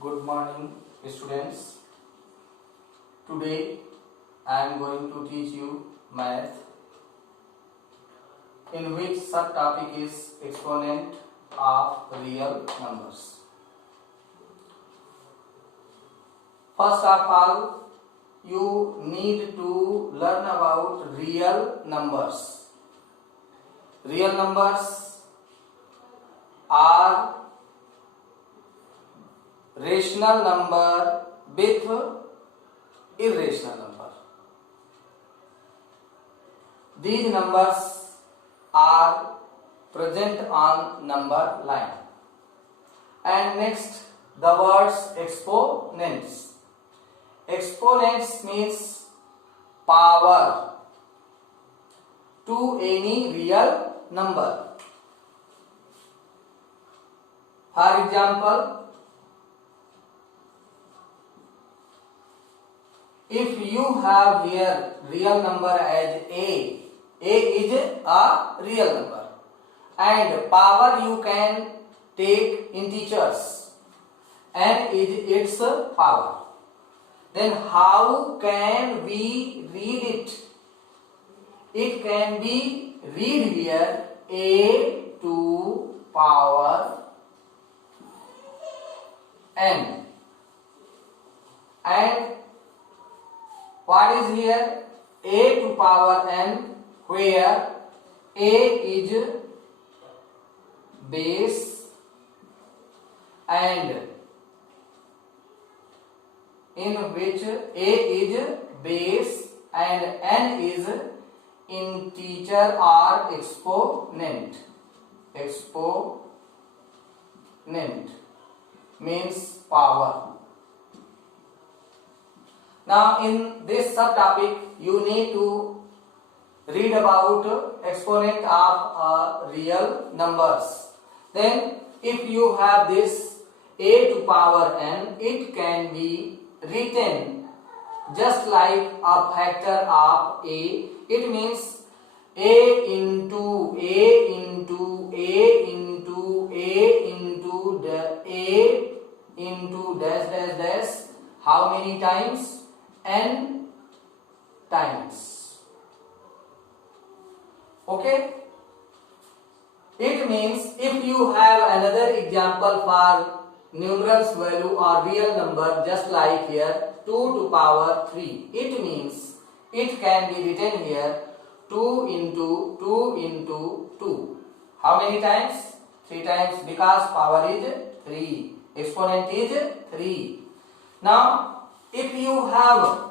Good morning, students. Today I am going to teach you math, in which subtopic is exponent of real numbers. First of all, you need to learn about real numbers. Real numbers are rational number with irrational number. These numbers are present on number line. And next, the words exponents. Exponents means power to any real number. For example, if you have here real number as A is a real number, and power you can take integers, N is its power. Then how can we read it? It can be read here A to power N. And what is here? A to power N, where A is base and in which A is base and N is integer or exponent. Exponent means power. Now in this subtopic you need to read about exponent of real numbers. Then if you have this A to power N, it can be written just like a factor of A. It means A into A into A into A into the A into dash dash dash. How many times? N times. Okay? It means if you have another example for numerals value or real number, just like here 2 to power 3, it means it can be written here 2 into 2 into 2. How many times? 3 times, because power is 3, exponent is 3. Now if you have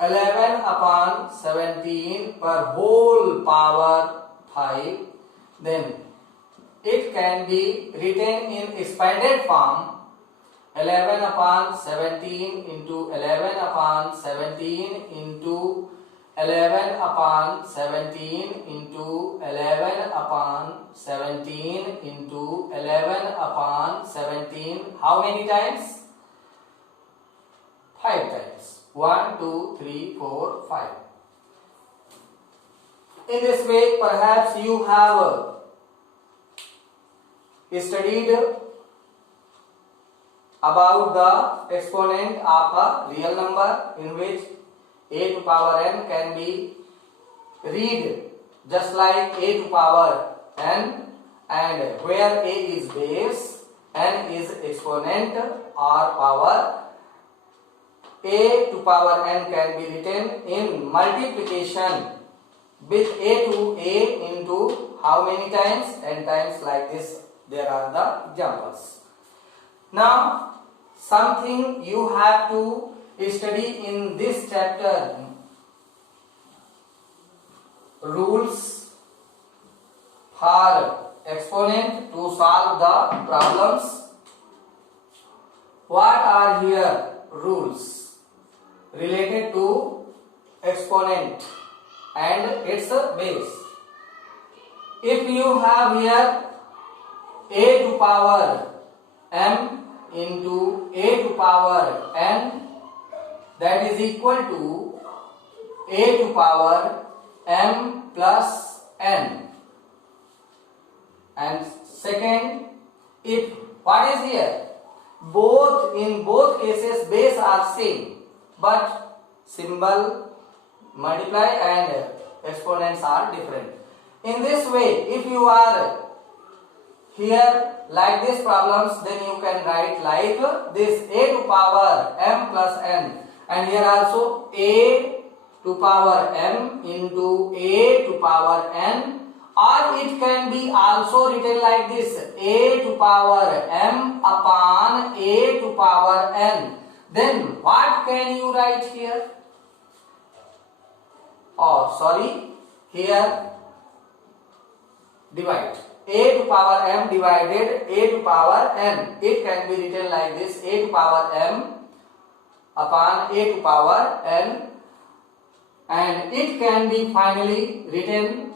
11 upon 17 per whole power 5, then it can be written in expanded form 11 upon 17 into 11 upon 17 into 11 upon 17 into 11 upon 17 into 11 upon 17. How many times? 5 times. 1, 2, 3, 4, 5. In this way, perhaps you have studied about the exponent of a real number, in which A to power N can be read just like A to power N, and where A is base, N is exponent or power. A to power N can be written in multiplication with A to A into how many times? N times, like this. There are the examples. Now, something you have to study in this chapter: rules for exponent to solve the problems. What are here rules related to exponent and its base? If you have here A to power M into A to power N, that is equal to A to power M plus N. And second, if What is here? In both cases base are same, but symbol multiply and exponents are different. In this way, if you are here like these problems, then you can write like this: a to power m plus n, and here also a to power m into a to power n. Or it can be also written like this: a to power m upon a to power n. Then what can you write here? Oh, sorry, here divide. A to power m divided a to power n. It can be written like this: a to power m upon a to power n, and it can be finally written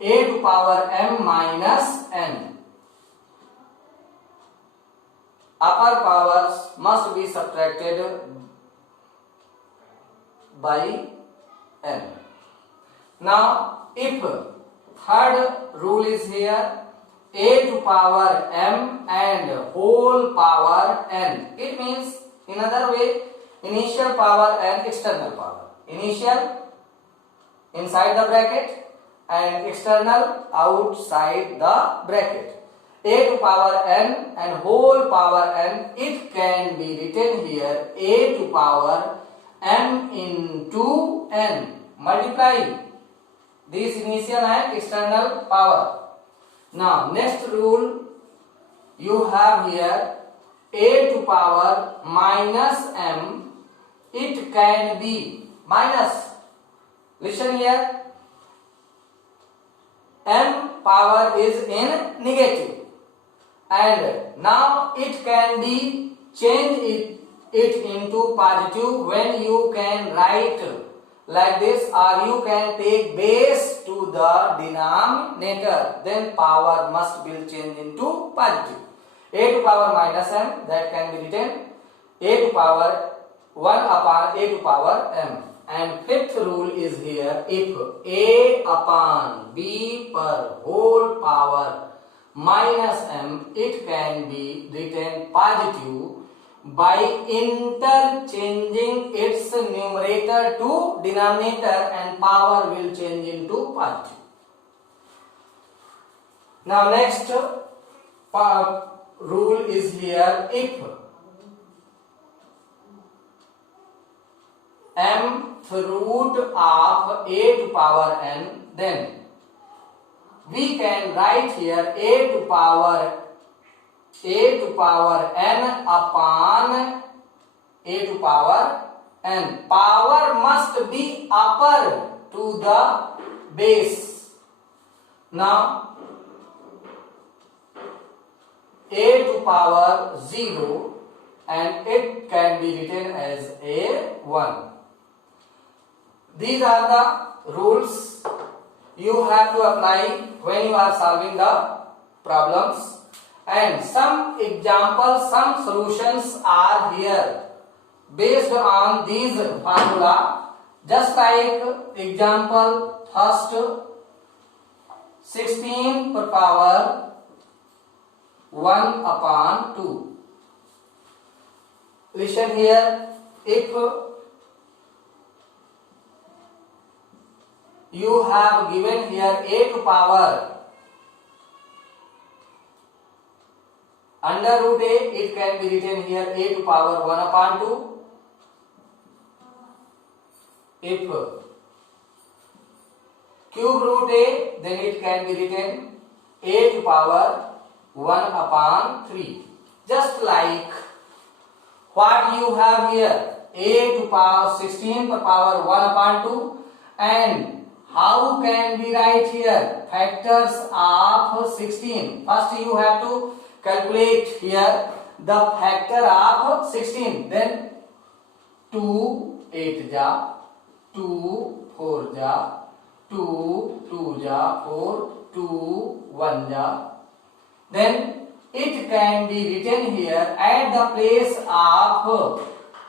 a to power m minus n. Upper powers must be subtracted by n. Now, if third rule is here, a to power m and whole power n. It means, in other way, initial power and external power. Initial inside the bracket and external outside the bracket. A to power n and whole power n, it can be written here a to power m into n. Multiply this initial and external power. Now, next rule you have here a to power minus m. It can be minus. Listen here. M power is in negative, and now it can be change it into positive when you can write like this, or you can take base to the denominator, then power must be changed into positive. A to power minus m, that can be written a to power 1 upon a to power m. And fifth rule is here: if a upon b per whole power minus m, it can be written positive by interchanging its numerator to denominator, and power will change into positive. Now, next rule is here: if mth root of a to power n, then we can write here a to power n upon a to power n. Power must be upper to the base. Now, a to power 0, and it can be written as a1. These are the rules you have to apply when you are solving the problems, and some examples, some solutions are here based on these formula. Just like example first, 16 per power 1 upon 2. Listen here: if you have given here a to power under root a, it can be written here a to power 1 upon 2. If cube root a, then it can be written a to power 1 upon 3. Just like what you have here, a to power 16 per power 1 upon 2, and how can we write here factors of 16? First you have to calculate here the factor of 16. Then 2 8 ja, 2 4 ja, 2 2 ja 4, 2 1 ja. Then it can be written here at the place of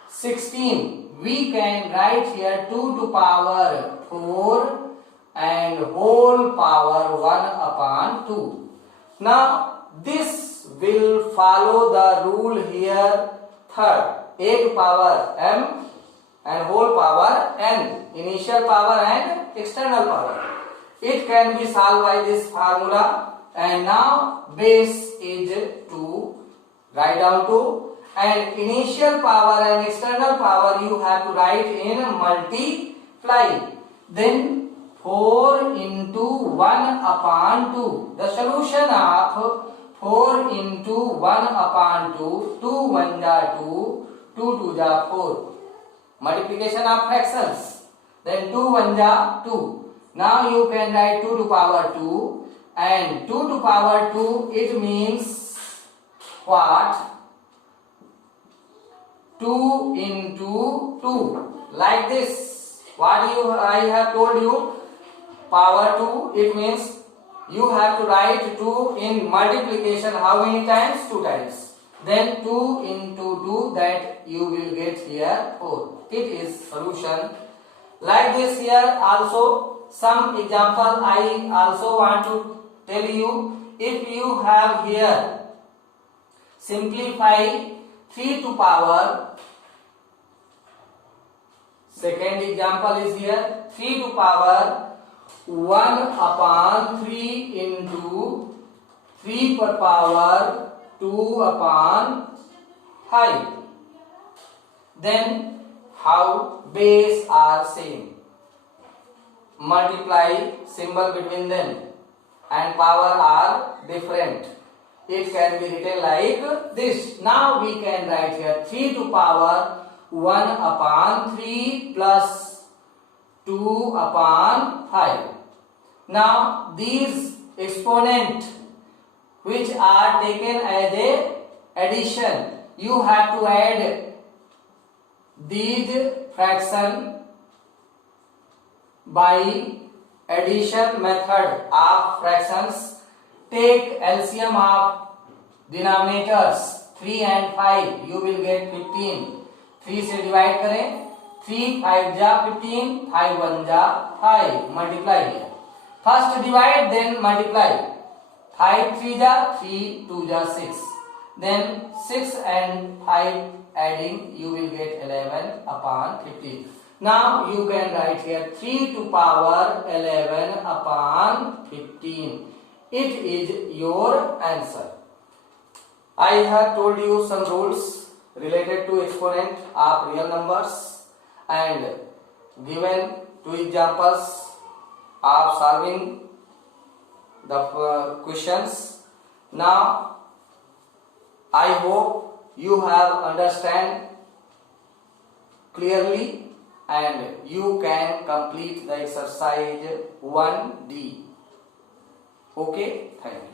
16. We can write here 2 to power 4 and whole power 1 upon 2. Now, this will follow the rule here. Third, a to power m and whole power n, initial power and external power. It can be solved by this formula, and now base is 2, write down 2, and initial power and external power you have to write in multiply. Then 4 into 1 upon 2. The solution of 4 into 1 upon 2, 2 1 ja 2, 2 2 ja 4. Multiplication of fractions. Then 2 1 ja 2. Now you can write 2 to power 2, and 2 to power 2, it means what? 2 into 2, like this. What I have told you, power 2, it means you have to write 2 in multiplication. How many times? 2 times. Then 2 into 2, that you will get here 4. It is solution. Like this here also. Some example I also want to tell you. If you have here simplify 3 to power, second example is here 3 to power 1 upon 3 into 3 per power 2 upon 5. Then how base are same, multiply symbol between them, and power are different. It can be written like this. Now we can write here 3 to power 1 upon 3 plus 2 upon 5. Now these exponent which are taken as a addition, you have to add these fraction by addition method of fractions. Take LCM of denominators 3 and 5, you will get 15. 3 से divide करें, 3 5 जा 15, 5 1 जा 5, multiply here. First divide, then multiply. 5 3 जा 3, 2 जा 6. Then 6 and 5 adding, you will get 11 upon 15. Now you can write here 3 to power 11 upon 15. It is your answer. I have told you some rules related to exponent of real numbers and given 2 examples of solving the questions. Now I hope you have understand clearly and you can complete the exercise 1D. Okay, thank you.